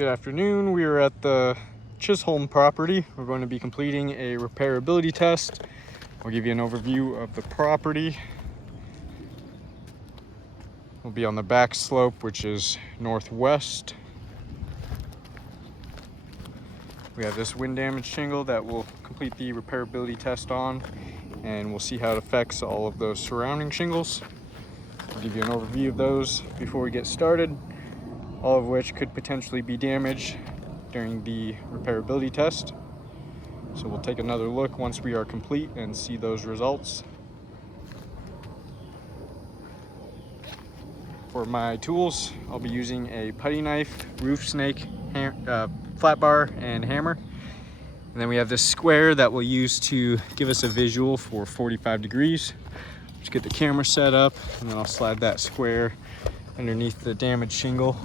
Good afternoon. We are at the Chisholm property. We're going to be completing a repairability test. I'll give you an overview of the property. We'll be on the back slope, which is northwest. We have this wind damage shingle that we'll complete the repairability test on, and we'll see how it affects all of those surrounding shingles. I'll give you an overview of those before we get started, all of which could potentially be damaged during the repairability test. So we'll take another look once we are complete and see those results. For my tools, I'll be using a putty knife, roof snake, flat bar, and hammer. And then we have this square that we'll use to give us a visual for 45 degrees. Just get the camera set up, and then I'll slide that square underneath the damaged shingle.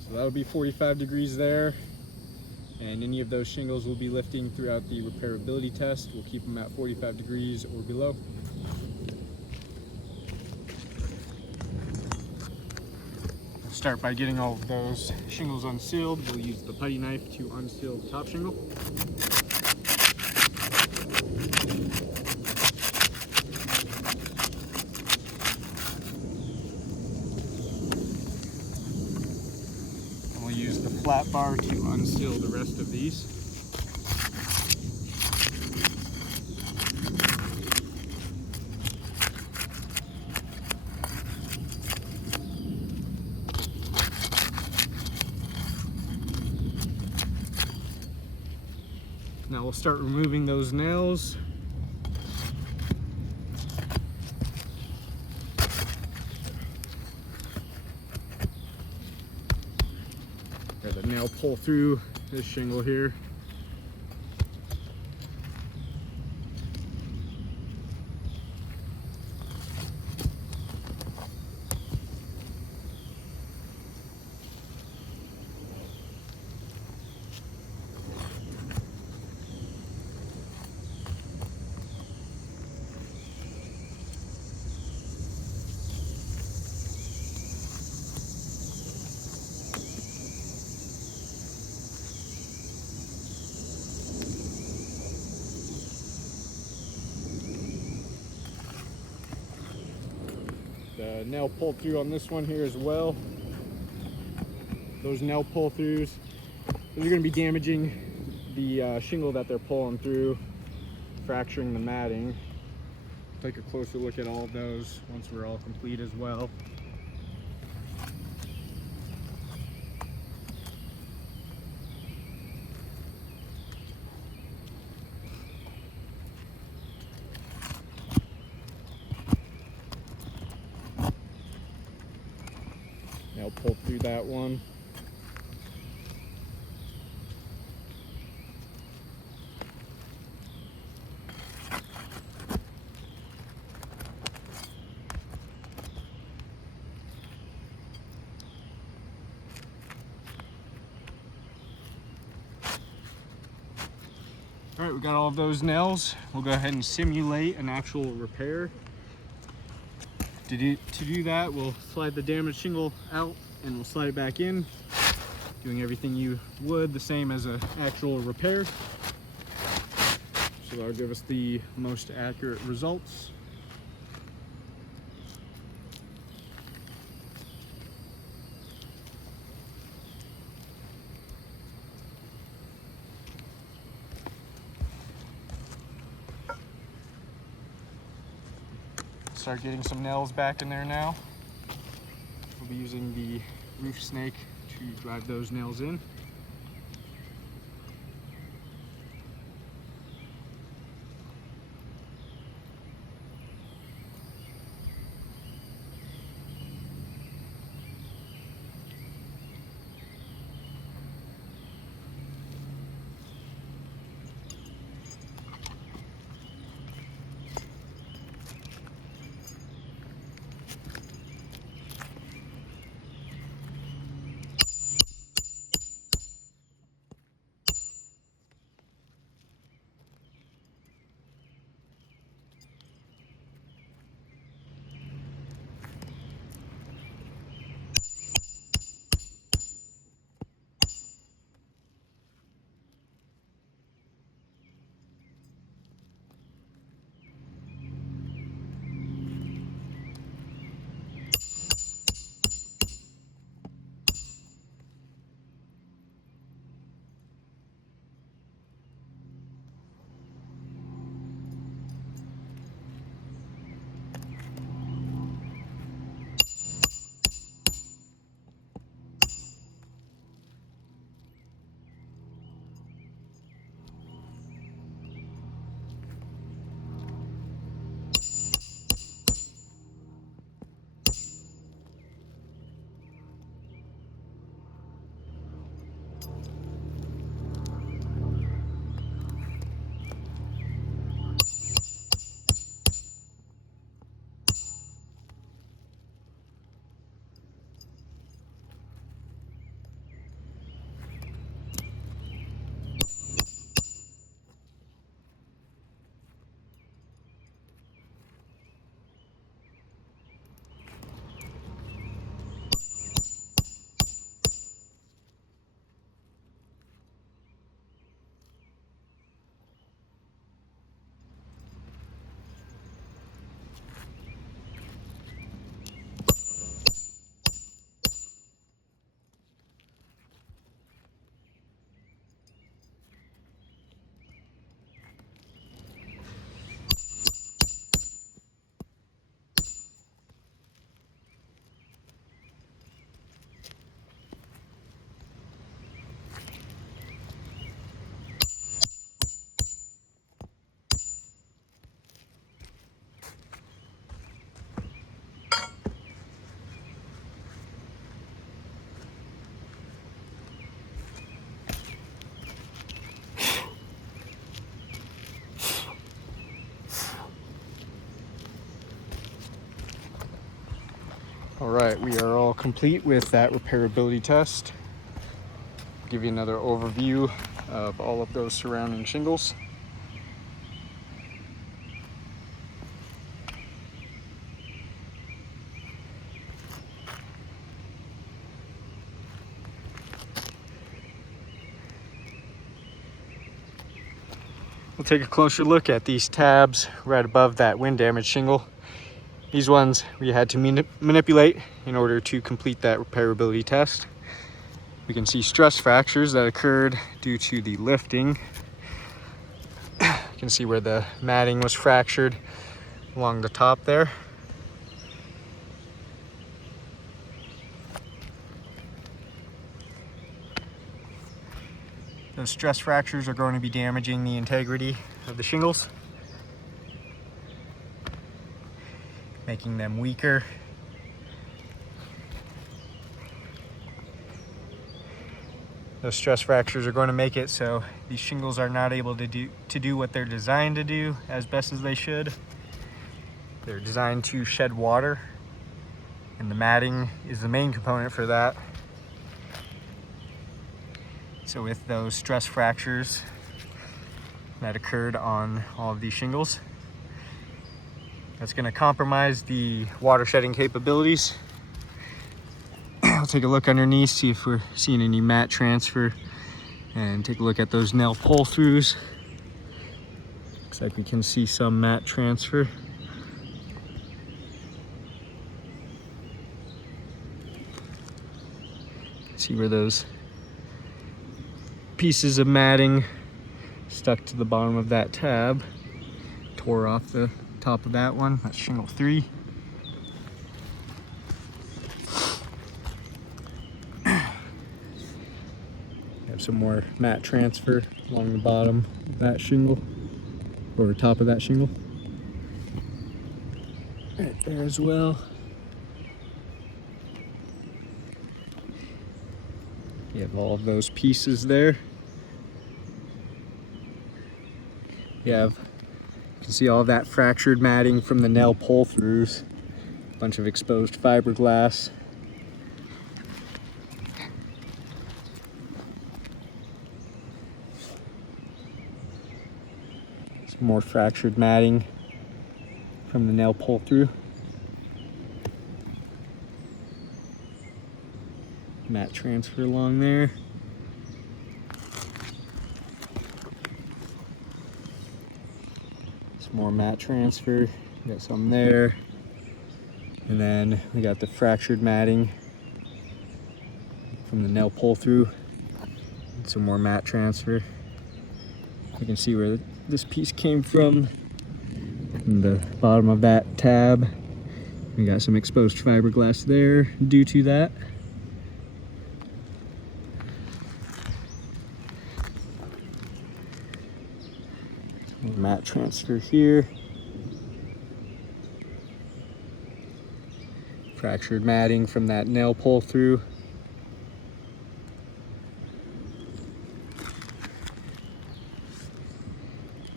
So that'll be 45 degrees there, and any of those shingles will be lifting throughout the repairability test. We'll keep them at 45 degrees or below. We'll start by getting all of those shingles unsealed. We'll use the putty knife to unseal the top shingle. Use the flat bar to unseal the rest of these. Now we'll start removing those nails. Got a nail pull through this shingle here. The nail pull through on this one here as well. Those nail pull throughs, those are going to be damaging the shingle that they're pulling through, fracturing the matting. Take a closer look at all of those once we're all complete as well. Nail pull through that one. All right, we got all of those nails. We'll go ahead and simulate an actual repair. To do that, we'll slide the damaged shingle out and we'll slide it back in, doing everything you would, the same as an actual repair. So that'll give us the most accurate results. Start getting some nails back in there now. We'll be using the roof snake to drive those nails in. All right, we are all complete with that repairability test. Give you another overview of all of those surrounding shingles. We'll take a closer look at these tabs right above that wind damage shingle. These ones we had to manipulate in order to complete that repairability test. We can see stress fractures that occurred due to the lifting. You can see where the matting was fractured along the top there. Those stress fractures are going to be damaging the integrity of the shingles, making them weaker. Those stress fractures are going to make it so these shingles are not able to do what they're designed to do as best as they should. They're designed to shed water, and the matting is the main component for that. So with those stress fractures that occurred on all of these shingles, that's going to compromise the water shedding capabilities. I'll take a look underneath, see if we're seeing any mat transfer, and take a look at those nail pull-throughs. Looks like we can see some mat transfer. See where those pieces of matting stuck to the bottom of that tab tore off the top of that one. That's shingle 3. Have some more mat transfer along the bottom of that shingle, or top of that shingle. Right there as well. You have all of those pieces there. You can see all of that fractured matting from the nail pull-throughs. A bunch of exposed fiberglass. Some more fractured matting from the nail pull-through. Mat transfer along there. Some more mat transfer. Got some there. And then we got the fractured matting from the nail pull-through. Some more mat transfer. You can see where this piece came from the bottom of that tab. We got some exposed fiberglass there due to that. Mat transfer here. Fractured matting from that nail pull through.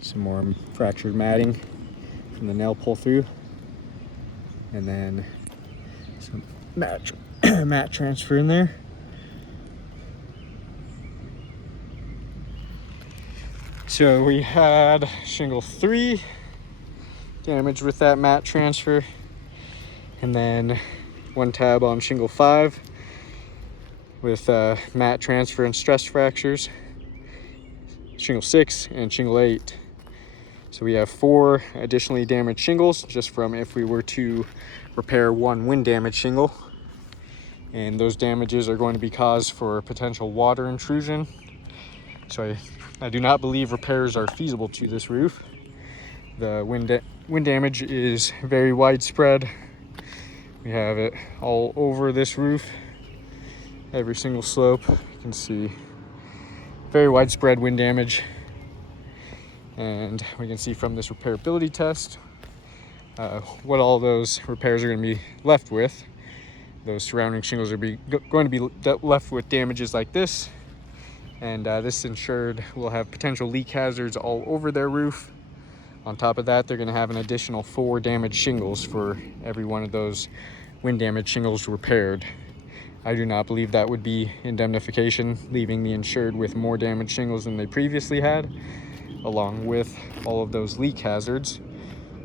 Some more fractured matting from the nail pull through. And then some mat transfer in there. So we had shingle 3 damaged with that mat transfer, and then one tab on shingle 5 with mat transfer and stress fractures, shingle 6 and shingle 8. So we have 4 additionally damaged shingles just from if we were to repair one wind damage shingle, and those damages are going to be caused for potential water intrusion. So I do not believe repairs are feasible to this roof. The wind damage is very widespread. We have it all over this roof, every single slope. You can see very widespread wind damage. And we can see from this repairability test what all those repairs are going to be left with. Those surrounding shingles are going to be left with damages like this. And this insured will have potential leak hazards all over their roof. On top of that, they're going to have an additional 4 damaged shingles for every one of those wind damage shingles repaired. I do not believe that would be indemnification, leaving the insured with more damaged shingles than they previously had, along with all of those leak hazards.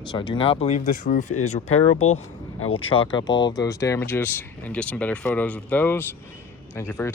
So I do not believe this roof is repairable. I will chalk up all of those damages and get some better photos of those. Thank you for your time.